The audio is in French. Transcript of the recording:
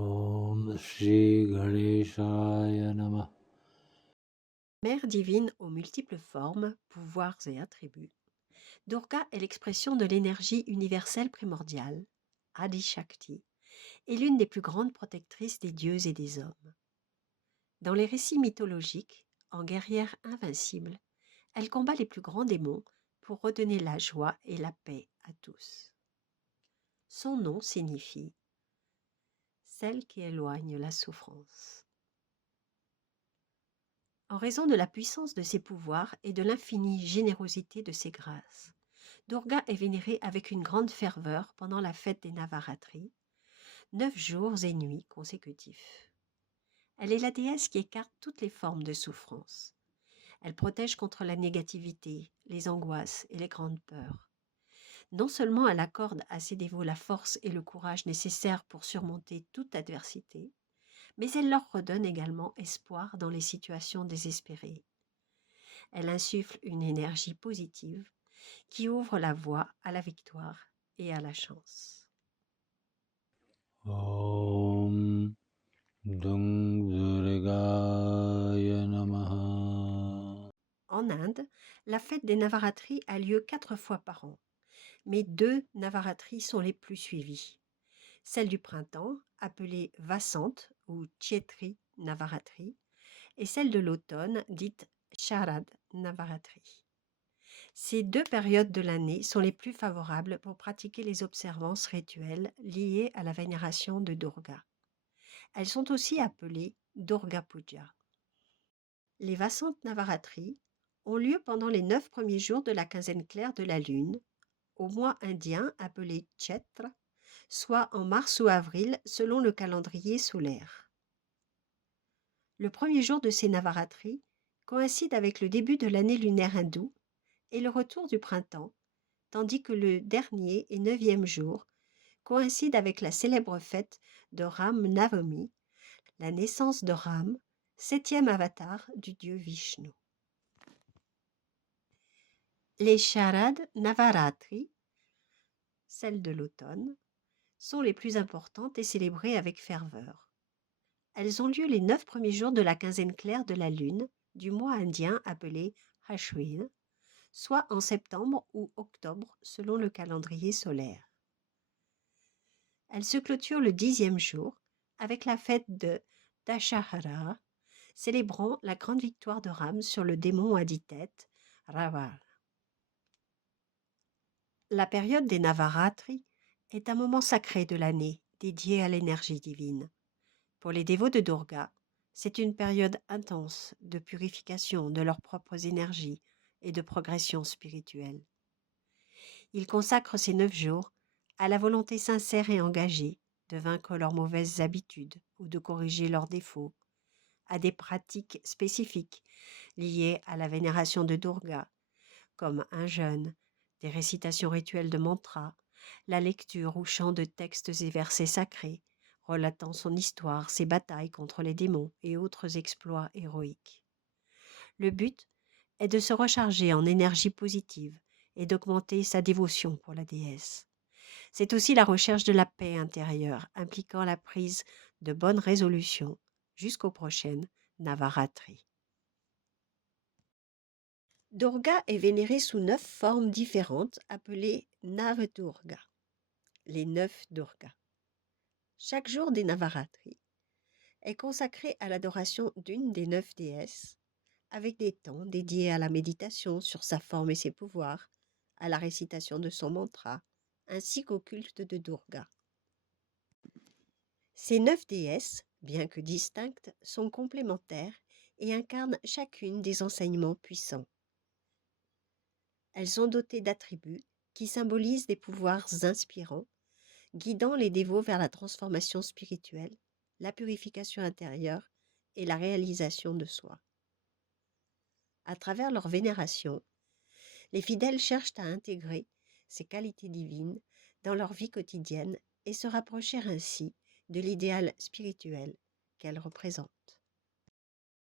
Om Shri Ganeshaya Namah. Mère divine aux multiples formes, pouvoirs et attributs, Durga est l'expression de l'énergie universelle primordiale, Adi Shakti, et l'une des plus grandes protectrices des dieux et des hommes. Dans les récits mythologiques, en guerrière invincible, elle combat les plus grands démons pour redonner la joie et la paix à tous. Son nom signifie « celle qui éloigne la souffrance ». En raison de la puissance de ses pouvoirs et de l'infinie générosité de ses grâces, Durga est vénérée avec une grande ferveur pendant la fête des Navaratri, 9 jours et nuits consécutifs. Elle est la déesse qui écarte toutes les formes de souffrance. Elle protège contre la négativité, les angoisses et les grandes peurs. Non seulement elle accorde à ses dévots la force et le courage nécessaires pour surmonter toute adversité, mais elle leur redonne également espoir dans les situations désespérées. Elle insuffle une énergie positive qui ouvre la voie à la victoire et à la chance. Om Dung Durgaya Namaha. En Inde, la fête des Navaratri a lieu 4 fois par an, mais 2 Navaratri sont les plus suivies. Celle du printemps, appelée Vasant ou Chaitri Navaratri, et celle de l'automne, dite Sharad Navaratri. Ces 2 périodes de l'année sont les plus favorables pour pratiquer les observances rituelles liées à la vénération de Durga. Elles sont aussi appelées Durga Puja. Les Vasant Navaratri ont lieu pendant les 9 premiers jours de la quinzaine claire de la lune, au mois indien appelé Chaitra, soit en mars ou avril selon le calendrier solaire. Le premier jour de ces Navaratri coïncide avec le début de l'année lunaire hindoue et le retour du printemps, tandis que le dernier et 9e jour coïncide avec la célèbre fête de Ram Navami, la naissance de Ram, 7e avatar du dieu Vishnu. Les Sharad Navaratri, celles de l'automne, sont les plus importantes et célébrées avec ferveur. Elles ont lieu les 9 premiers jours de la quinzaine claire de la lune du mois indien appelé Ashwin, soit en septembre ou octobre selon le calendrier solaire. Elles se clôturent le 10e jour avec la fête de Dashahara, célébrant la grande victoire de Ram sur le démon à 10 têtes, Ravan. La période des Navaratri est un moment sacré de l'année dédié à l'énergie divine. Pour les dévots de Durga, c'est une période intense de purification de leurs propres énergies et de progression spirituelle. Ils consacrent ces 9 jours à la volonté sincère et engagée de vaincre leurs mauvaises habitudes ou de corriger leurs défauts, à des pratiques spécifiques liées à la vénération de Durga, comme un jeûne, des récitations rituelles de mantras, la lecture ou chant de textes et versets sacrés, relatant son histoire, ses batailles contre les démons et autres exploits héroïques. Le but est de se recharger en énergie positive et d'augmenter sa dévotion pour la déesse. C'est aussi la recherche de la paix intérieure, impliquant la prise de bonnes résolutions jusqu'aux prochaines Navaratri. Durga est vénérée sous 9 formes différentes appelées Navadurga, les 9 Durgas. Chaque jour des Navaratri est consacré à l'adoration d'une des 9 déesses, avec des temps dédiés à la méditation sur sa forme et ses pouvoirs, à la récitation de son mantra, ainsi qu'au culte de Durga. Ces 9 déesses, bien que distinctes, sont complémentaires et incarnent chacune des enseignements puissants. Elles sont dotées d'attributs qui symbolisent des pouvoirs inspirants, guidant les dévots vers la transformation spirituelle, la purification intérieure et la réalisation de soi. À travers leur vénération, les fidèles cherchent à intégrer ces qualités divines dans leur vie quotidienne et se rapprocher ainsi de l'idéal spirituel qu'elles représentent.